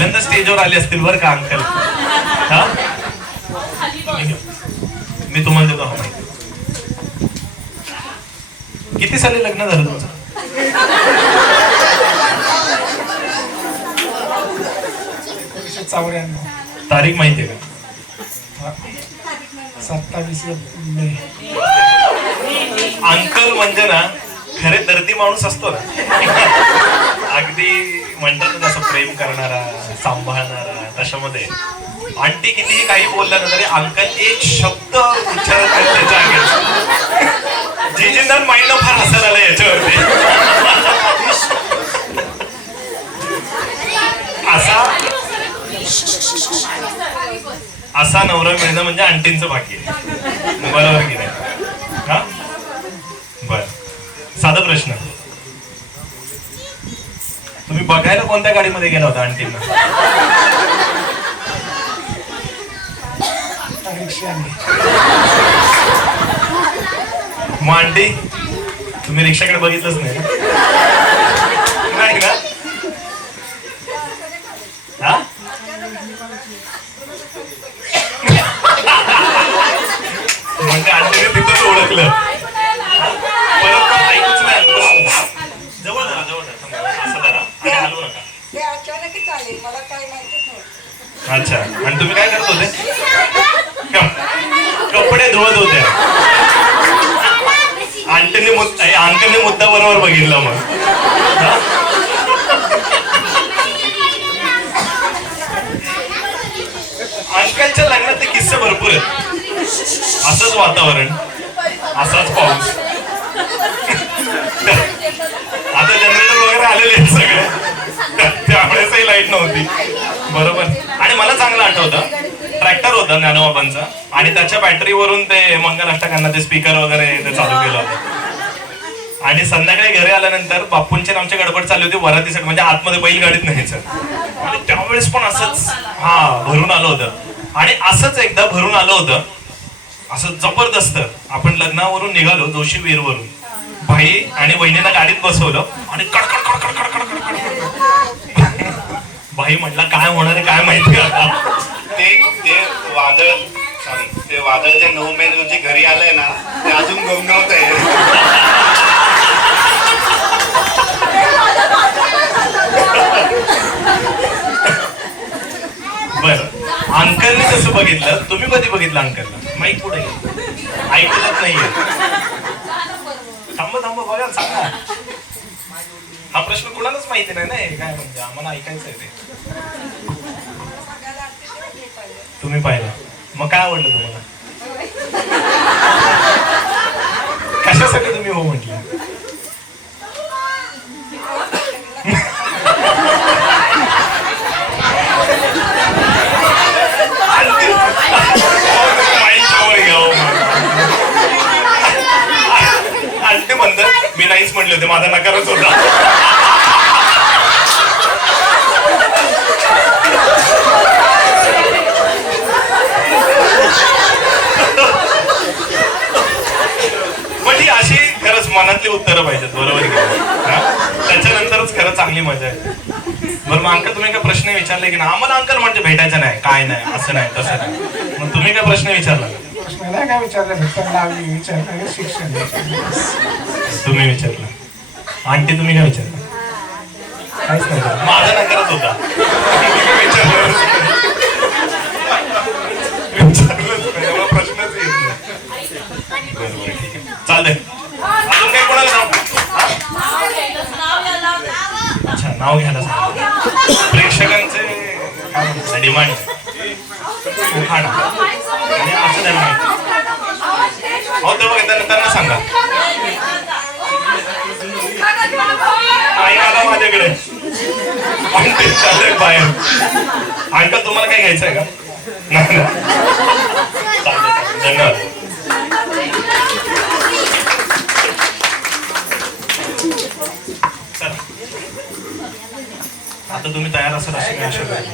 पहिल्यांदा स्टेजवर आले असतील बरं का अंकल. हा मी तुम्हाला देतो हा माहिती. किती साली लग्न झालं तुमचं? 94. तारीख माहितीये का? 27 मे. अंकल म्हणजे ना खरे दर्दी माणूस असतो ना, अगदी म्हणतात ना तसं प्रेम करणारा, सांभाळणारा, तशामध्ये आंटी कितीही काही बोललं ना तरी अंकल एक शब्द उच्चारत नाही त्याच्या अंगात. जीजींना माइंड फार हसायला आलं याच्यावरती. असा नवरा मिळणं म्हणजे आंटींचं भाग्य. बरोबर की नाही? हा बर. साधा प्रश्न, तुम्ही बघायला कोणत्या गाडीमध्ये गेला होता आंटींना? मग आंटी तुम्ही रिक्षाकडे बघितलंच नाही ना? हा म्हणजे आंटीने तिथंच ओळखलं. परत ऐकूच नाही. जवळ जरा जवळ असं जरा आणि हलवू नका. अच्छा. आणि तुम्ही काय करत होते? कपडे धुवत होते. अंकलने मुद्दा बरोबर बघितला मग. अंकलच्या लग्नात ते किस्से भरपूर आहेत. असंच वातावरण, असाच पाऊस. आता जनरेटर वगैरे आलेले आहेत सगळे, त्यावेळेसही लाईट नव्हती. बरोबर. आणि मला चांगलं आठवतं, ट्रॅक्टर होता ज्ञानोबाबांचा आणि त्याच्या बॅटरीवरून ते मंगलाष्टकांना ते स्पीकर वगैरे ते चालू केलं होतं. आणि संध्याकाळी घरी आल्यानंतर बापूंची आमची गडबड चालली होती वरातीसाठी, म्हणजे आतमध्ये बैलगाडीत न्यायचं. आणि त्यावेळेस पण असंच भरून आलं होतं. आणि असंच एकदा भरून आलं होतं, असं जबरदस्त. आपण लग्नावरून निघालो जोशी वीरवरून, भाई आणि बहिणीला गाडीत बसवलं आणि कडकड कडकड कडकड कडकड. भाई म्हटलं काय होणार आहे काय माहिती आता. ते वादळ जे 9 मे रोजी घरी आलंय ना, ते अजून गोंगावत आहे. बर. अंकलने कसं बघितलं, तुम्ही कधी बघितलं अंकलला? माईक पुढे ऐकलंच नाहीये. थांबा थांबा बघा सांगा. हा प्रश्न कुणालाच माहिती नाही ना काय, म्हणजे आम्हाला ऐकायचं आहे ते. तुम्ही पाहिलं, मग काय आवडलं तुम्हाला? कशासाठी तुम्ही हो म्हटलं? आंटी म्हणतात मी नाहीच म्हटले होते, माझा नकारच होता. पण ही अशी खरंच मनातली उत्तरं पाहिजेत. बरोबर की त्याच्यानंतरच खरं चांगली मजा आहे. बरं मग अंकल तुम्ही काय प्रश्न विचारले की ना? आम्हाला अंकल म्हणजे भेटायचं नाही, काय नाही, असं नाही तसं नाही. मग तुम्ही काय प्रश्न विचारला? प्रश्नाला काय विचारलं? विचारलं शिक्षण. तुम्ही विचारलं. आंटी तुम्ही काय विचारलं? काहीच नाही. माझा नकारच होता. प्रश्नच येत नाही. बरोबर ठीक आहे चालतंय. अजून काही कोणाला सांगू? अच्छा नाव घ्यायला सांग. प्रेक्षकांचे डिमांड खाणं आणि असं त्यांना हो ते बघा त्यांना सांगा. आई आला माझ्याकडे बाहेर. अंकल तुम्हाला काय घ्यायचं आहे का? नाही. धन्यवाद. आता तुम्ही तयार असाल अशी काय आशा करतो.